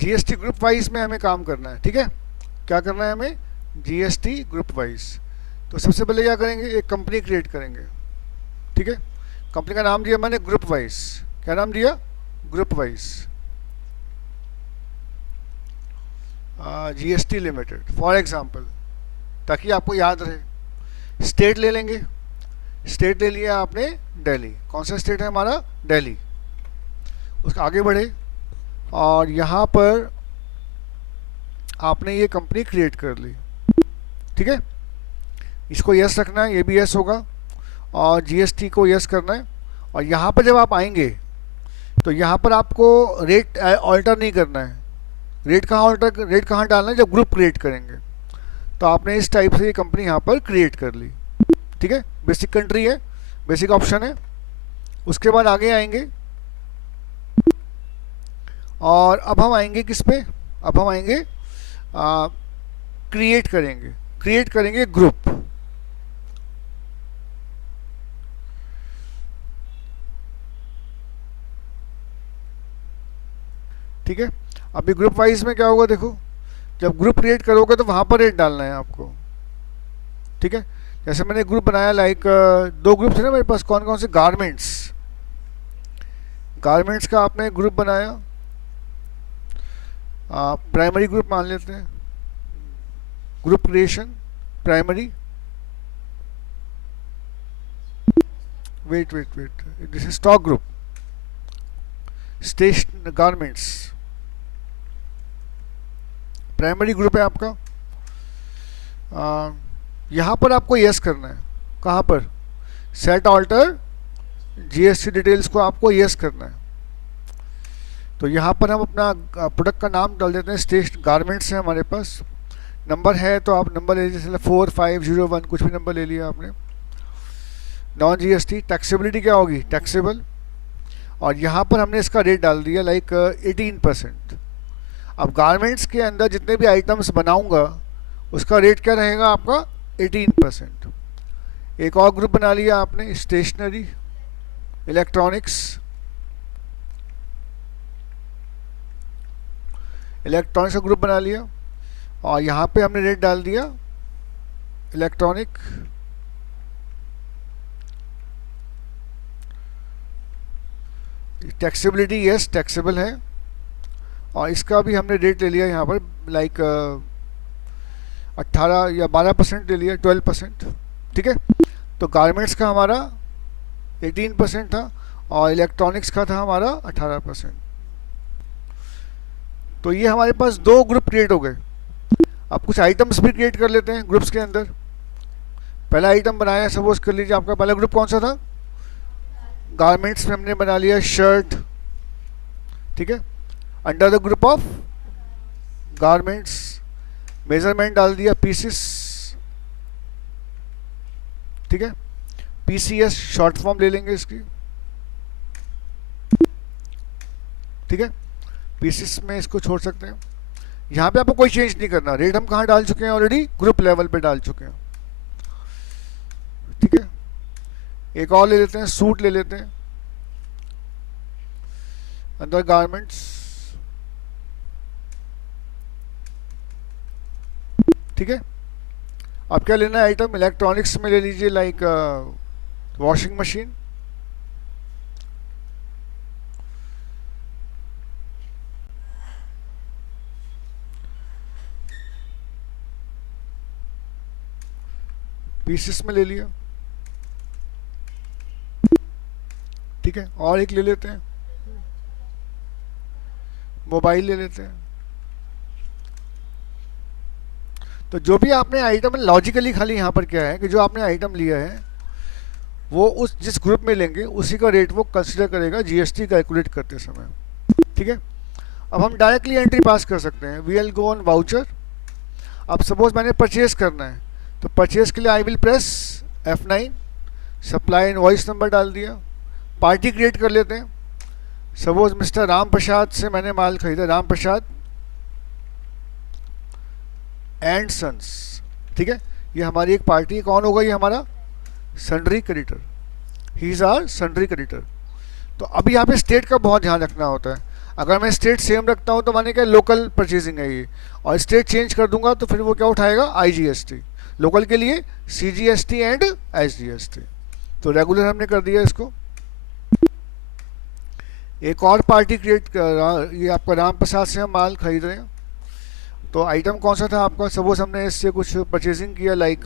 GST group wise में हमें काम करना है, ठीक है। क्या करना है हमें? GST group wise. तो सबसे पहले क्या करेंगे, एक कंपनी क्रिएट करेंगे, ठीक है। कंपनी का नाम दिया मैंने ग्रुप वाइज। क्या नाम दिया? Group wise GST limited for example, ताकि आपको याद रहे। स्टेट ले लेंगे, स्टेट ले लिया आपने दिल्ली। कौन सा स्टेट है हमारा? दिल्ली। उसका आगे बढ़े और यहाँ पर आपने ये कंपनी क्रिएट कर ली, ठीक है। इसको यस रखना है, ये भी यस होगा, और जीएसटी को यस करना है। और यहाँ पर जब आप आएंगे तो यहाँ पर आपको रेट ऑल्टर नहीं करना है। रेट कहाँ डालना है? जब ग्रुप क्रिएट करेंगे। तो आपने इस टाइप से ये कंपनी यहाँ पर क्रिएट कर ली, ठीक है। बेसिक कंट्री है, बेसिक ऑप्शन है। उसके बाद आगे आएंगे और अब हम आएंगे किस पे? अब हम आएंगे क्रिएट करेंगे ग्रुप। ठीक है। अभी ग्रुप वाइज में क्या होगा देखो, जब ग्रुप क्रिएट करोगे तो वहां पर रेट डालना है आपको, ठीक है। जैसे मैंने ग्रुप बनाया, लाइक 2 ग्रुप थे ना मेरे पास, कौन कौन से? गारमेंट्स का आपने ग्रुप बनाया, प्राइमरी ग्रुप मान लेते हैं। Group creation primary, wait this is stock group, station garments primary group है आपका। यहाँ पर आपको यस करना है। कहाँ पर? सेट ऑल्टर जीएसटी डिटेल्स को आपको यस करना है। तो यहाँ पर हम अपना प्रोडक्ट का नाम डाल देते हैं। स्टेशन गारमेंट्स है हमारे पास। नंबर है तो आप नंबर ले लीजिए, 4501 कुछ भी नंबर ले लिया आपने। नॉन जीएसटी टैक्सेबिलिटी क्या होगी? टैक्सेबल। और यहाँ पर हमने इसका रेट डाल दिया लाइक 18%। अब गारमेंट्स के अंदर जितने भी आइटम्स बनाऊंगा उसका रेट क्या रहेगा आपका? 18%। एक और ग्रुप बना लिया आपने, स्टेशनरी इलेक्ट्रॉनिक्स का ग्रुप बना लिया और यहाँ पे हमने रेट डाल दिया इलेक्ट्रॉनिक। टैक्सेबिलिटी यस, टैक्सेबल है। और इसका भी हमने रेट ले लिया यहाँ पर लाइक 18 या 12% ले लिया, 12%, ठीक है। तो गारमेंट्स का हमारा 18% था और इलेक्ट्रॉनिक्स का था हमारा 18%। तो ये हमारे पास 2 ग्रुप क्रिएट हो गए। अब कुछ आइटम्स भी क्रिएट कर लेते हैं ग्रुप्स के अंदर। पहला आइटम बनाया, सपोज कर लीजिए आपका पहला ग्रुप कौन सा था? गारमेंट्स में हमने बना लिया शर्ट, ठीक है। Under the group of garments measurement डाल दिया पीसेस, ठीक है। पीसीएस शॉर्ट फॉर्म ले लेंगे इसकी, ठीक है। पीसेस में इसको छोड़ सकते हैं। यहाँ पे आपको कोई चेंज नहीं करना। रेट हम कहाँ डाल चुके हैं? ऑलरेडी ग्रुप लेवल पे डाल चुके हैं, ठीक है। एक और ले लेते हैं, सूट ले लेते हैं अंदर गारमेंट्स, ठीक है। अब क्या लेना है आइटम? इलेक्ट्रॉनिक्स में ले लीजिए लाइक वॉशिंग मशीन, पीसेस में ले लिया, ठीक है। और एक ले लेते हैं मोबाइल ले लेते हैं। तो जो भी आपने आइटम लॉजिकली, खाली यहाँ पर क्या है कि जो आपने आइटम लिया है वो उस जिस ग्रुप में लेंगे उसी का रेट वो कंसिडर करेगा जीएसटी कैलकुलेट करते समय, ठीक है। अब हम डायरेक्टली एंट्री पास कर सकते हैं। We will go on voucher. अब सपोज मैंने परचेज करना है तो परचेज के लिए I will press F9, supply invoice number डाल दिया। पार्टी क्रिएट कर लेते हैं। सपोज मिस्टर राम प्रसाद से मैंने माल खरीदा, राम प्रसाद एंड सन्स, ठीक है। ये हमारी एक पार्टी, कौन होगा ये? हमारा sundry creditor, he is our sundry creditor. तो अब यहाँ पे स्टेट का बहुत ध्यान रखना होता है। अगर मैं स्टेट सेम रखता हूँ तो माने क्या लोकल परचेजिंग है ये, और स्टेट चेंज कर दूंगा तो फिर वो क्या उठाएगा, IGST। लोकल के लिए CGST एंड SGST। तो रेगुलर हमने कर दिया इसको। एक और पार्टी क्रिएट कर, ये आपका राम प्रसाद से हम माल खरीद रहे हैं। तो आइटम कौन सा था आपका, सपोज हमने इससे कुछ परचेजिंग किया लाइक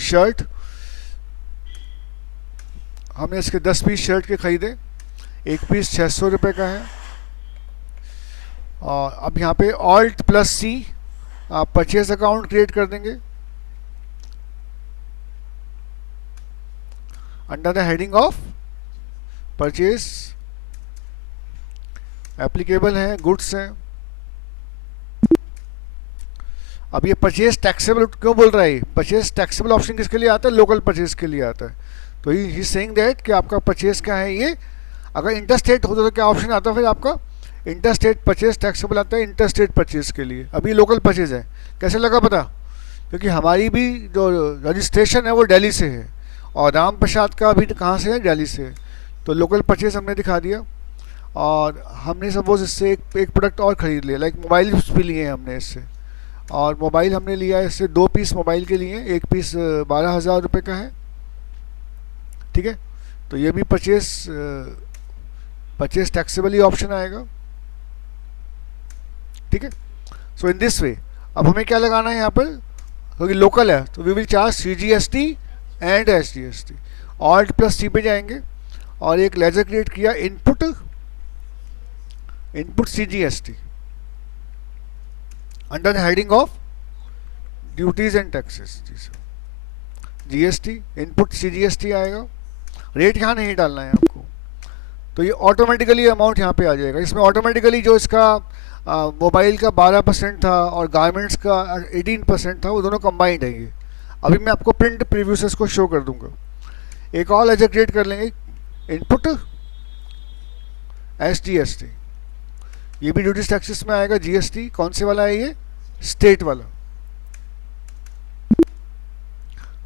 शर्ट, हमने इसके 10 पीस शर्ट के खरीदे, एक पीस 600 रुपये का है। और अब यहाँ पे Alt+C आप परचेज अकाउंट क्रिएट कर देंगे under the heading of purchase, applicable है, गुड्स है। अब ये परचेज टैक्सेबल क्यों बोल रहा है, परचेज टैक्सेबल ऑप्शन किसके लिए आता है, लोकल परचेज के लिए आता है। तो ही सेइंग दैट कि आपका परचेज क्या है ये, अगर इंटरस्टेट होता तो क्या ऑप्शन आता है, फिर आपका इंटरस्टेट परचेज टैक्सेबल आता है इंटरस्टेट परचेज के लिए। अभी लोकल परचेज है, कैसे लगा पता, क्योंकि हमारी भी जो रजिस्ट्रेशन है वो दिल्ली से है, और राम प्रसाद का भी कहाँ से है, दिल्ली से है। तो लोकल परचेज हमने दिखा दिया। और हमने सपोज इससे एक प्रोडक्ट और ख़रीद लिया, लाइक मोबाइल भी लिए हैं हमने इससे, और मोबाइल हमने लिया है इससे 2 पीस मोबाइल के लिए, एक पीस 12,000 रुपये का है, ठीक है। तो ये भी परचेज टैक्सेबल ही ऑप्शन आएगा, ठीक है। सो इन दिस वे अब हमें क्या लगाना है यहाँ पर, क्योंकि लोकल है तो we will charge CGST and SGST। Alt+C पे जाएंगे और एक लेजर क्रिएट किया, input CGST under the heading of duties and taxes, GST input CGST आएगा। रेट यहाँ नहीं डालना है आपको, तो ये ऑटोमेटिकली अमाउंट यहाँ पे आ जाएगा। इसमें ऑटोमेटिकली जो इसका मोबाइल का 12% था और गारमेंट्स का 18% था, वो दोनों कंबाइंड है ये। अभी मैं आपको प्रिंट प्रीव्यू से इसको शो कर दूंगा। एक और लेजर क्रिएट कर लेंगे, इनपुट SGST, ये भी ड्यूटीज टैक्सेस में आएगा। GST कौन से वाला है, ये स्टेट वाला,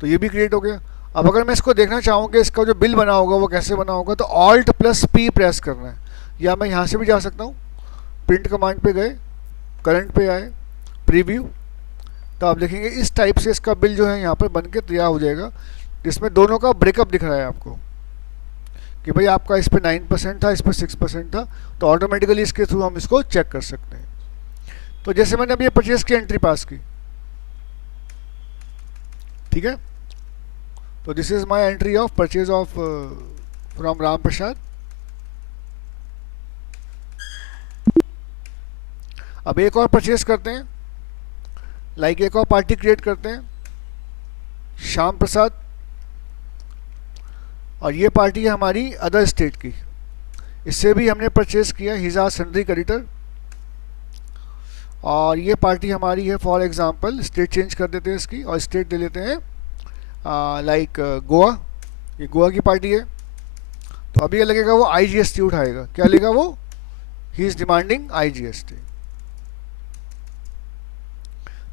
तो ये भी क्रिएट हो गया। अब अगर मैं इसको देखना चाहूँ कि इसका जो बिल बना होगा वो कैसे बना होगा, तो Alt+P प्रेस करना है, या मैं यहाँ से भी जा सकता हूँ, प्रिंट कमांड पे गए, करंट पे आए, प्रीव्यू, तो आप देखेंगे इस टाइप से इसका बिल जो है यहाँ पर बन के तैयार हो जाएगा, जिसमें दोनों का ब्रेकअप दिख रहा है आपको कि भाई आपका इस पर 9% था, इस पर 6% था। तो ऑटोमेटिकली इसके थ्रू हम इसको चेक कर सकते हैं। तो जैसे मैंने अभी ये परचेज की एंट्री पास की, ठीक है, तो this is my entry of purchase of from Ram Prasad. अब एक और परचेज करते हैं, लाइक एक और पार्टी क्रिएट करते हैं, श्याम प्रसाद, और ये पार्टी है हमारी अदर स्टेट की, इससे भी हमने परचेज किया, हिजा सन्ड्री क्रेडिटर। और ये पार्टी हमारी है, फॉर एग्जांपल स्टेट चेंज कर देते हैं इसकी और स्टेट ले लेते हैं लाइक गोवा, ये गोवा की पार्टी है। तो अभी क्या लगेगा, वो IGST उठाएगा, क्या लेगा वो, ही इज डिमांडिंग IGST।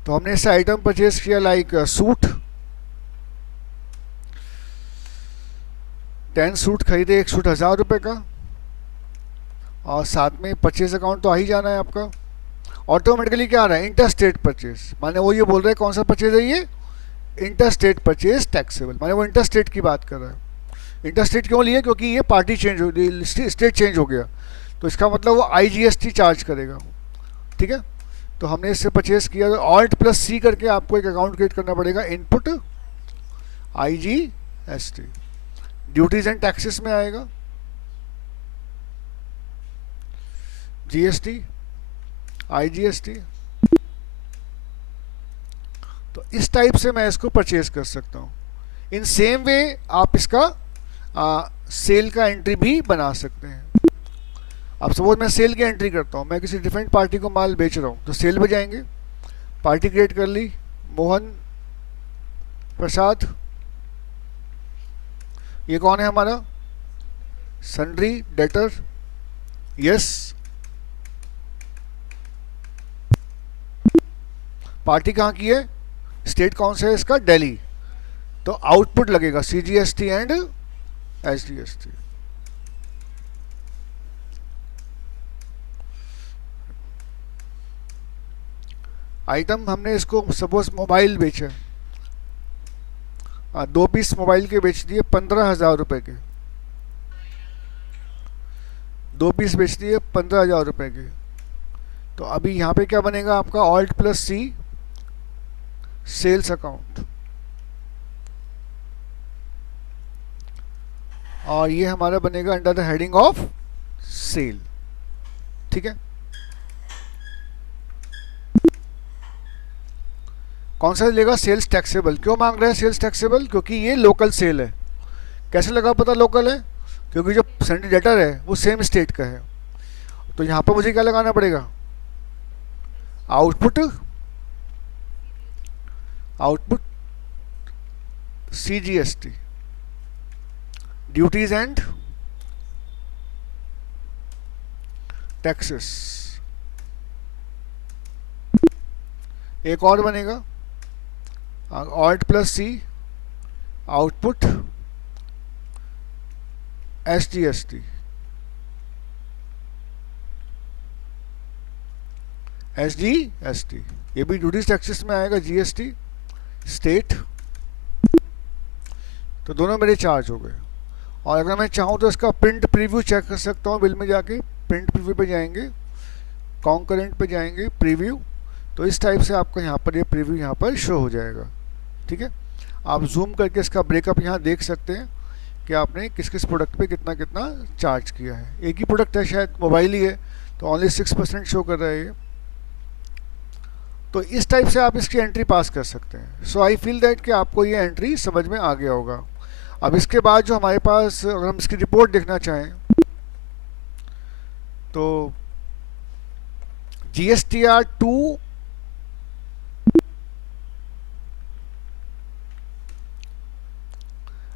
तो हमने इससे आइटम परचेज किया लाइक सूट, 10 सूट खरीदे, एक सूट 1000 रुपये का, और साथ में परचेज अकाउंट तो आ ही जाना है आपका। ऑटोमेटिकली क्या आ रहा है, इंटरस्टेट परचेज, माने वो ये बोल रहे हैं कौन सा परचेज है ये, इंटरस्टेट परचेज टैक्सेबल, माने वो इंटरस्टेट की बात कर रहा है। इंटरस्टेट क्यों लिए, क्योंकि ये पार्टी चेंज हो, स्टेट चेंज हो गया, तो इसका मतलब वो IGST चार्ज करेगा, ठीक है। तो हमने इससे परचेज किया, तो Alt+C करके आपको एक अकाउंट क्रिएट करना पड़ेगा, input IGST, duties and taxes में आएगा, GST IGST। तो इस टाइप से मैं इसको परचेज कर सकता हूँ। इन सेम वे आप इसका सेल का एंट्री भी बना सकते हैं। अब सपोज मैं सेल की एंट्री करता हूँ, मैं किसी डिफरेंट पार्टी को माल बेच रहा हूँ, तो सेल पे जाएंगे, पार्टी क्रिएट कर ली, मोहन प्रसाद, ये कौन है हमारा, सन्ड्री डेटर, यस, पार्टी कहाँ की है, स्टेट कौन सा है इसका, दिल्ली। तो आउटपुट लगेगा CGST एंड SGST। आइटम हमने इसको सपोज मोबाइल बेचे, 2 पीस मोबाइल के बेच दिए 15,000 रुपए के, 2 पीस बेच दिए 15,000 रुपए के। तो अभी यहाँ पे क्या बनेगा आपका, alt plus C sales account, और ये हमारा बनेगा under the heading of sale. ठीक है, कौन सा लेगा, सेल्स टैक्सेबल। क्यों मांग रहे हैं सेल्स टैक्सेबल, क्योंकि ये लोकल सेल है। कैसे लगा पता लोकल है, क्योंकि जो सेंट्री डेटर है वो सेम स्टेट का है। तो यहाँ पर मुझे क्या लगाना पड़ेगा, output, output CGST, duties and taxes. एक और बनेगा ऑल्ट प्लस सी आउटपुट SGST, SGST ये भी ड्यूटीज टैक्सेस में आएगा, GST स्टेट। तो दोनों मेरे चार्ज हो गए। और अगर मैं चाहूँ तो इसका प्रिंट प्रीव्यू चेक कर सकता हूँ, बिल में जाके प्रिंट प्रीव्यू पे जाएंगे, कॉन्करेंट पे जाएंगे, प्रीव्यू। तो इस टाइप से आपका यहाँ पर ये प्रीव्यू यहाँ पर शो हो जाएगा। ठीक है, आप जूम करके इसका ब्रेकअप यहाँ देख सकते हैं कि आपने किस किस प्रोडक्ट पे कितना कितना चार्ज किया है। एक ही प्रोडक्ट है, शायद मोबाइल ही है, तो ओनली 6% शो कर रहा है ये। तो इस टाइप से आप इसकी एंट्री पास कर सकते हैं। सो आई फील दैट कि आपको ये एंट्री समझ में आ गया होगा। अब इसके बाद जो हमारे पास, अगर हम इसकी रिपोर्ट देखना चाहें तो GSTR2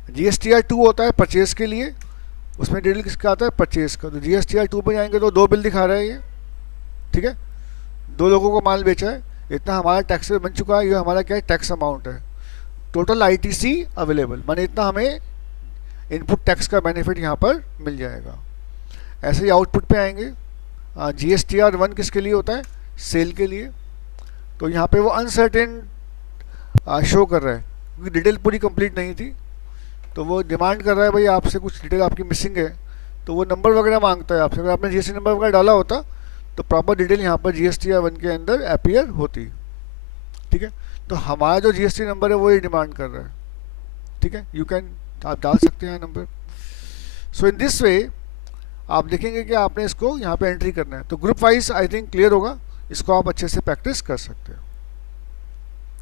GSTR2 होता है परचेज के लिए, उसमें डिटेल किसका आता है, परचेज का। तो GSTR2 पे जाएंगे तो 2 बिल दिखा रहा है ये। ठीक है, 2 लोगों को माल बेचा है, इतना हमारा टैक्स बन चुका है, ये हमारा क्या है, टैक्स अमाउंट है। टोटल ITC अवेलेबल, माने इतना हमें इनपुट टैक्स का बेनिफिट यहाँ पर मिल जाएगा। ऐसे ही आउटपुट पे आएंगे, GSTR1 किसके लिए होता है, सेल के लिए। तो यहाँ पे वो अनसर्टेन शो कर रहा है, क्योंकि डिटेल पूरी कंप्लीट नहीं थी। तो वो डिमांड कर रहा है भाई आपसे, कुछ डिटेल आपकी मिसिंग है, तो वो नंबर वगैरह मांगता है आपसे। अगर आपने GST नंबर वगैरह डाला होता तो प्रॉपर डिटेल यहाँ पर GSTR1 के अंदर अपीयर होती। ठीक है, तो हमारा जो GST नंबर है वो ये डिमांड कर रहा है। ठीक है, यू कैन, आप डाल सकते हैं number. So in this way आप देखेंगे कि आपने इसको यहाँ पे एंट्री करना है। तो group wise I think clear होगा, इसको आप अच्छे से प्रैक्टिस कर सकते हो।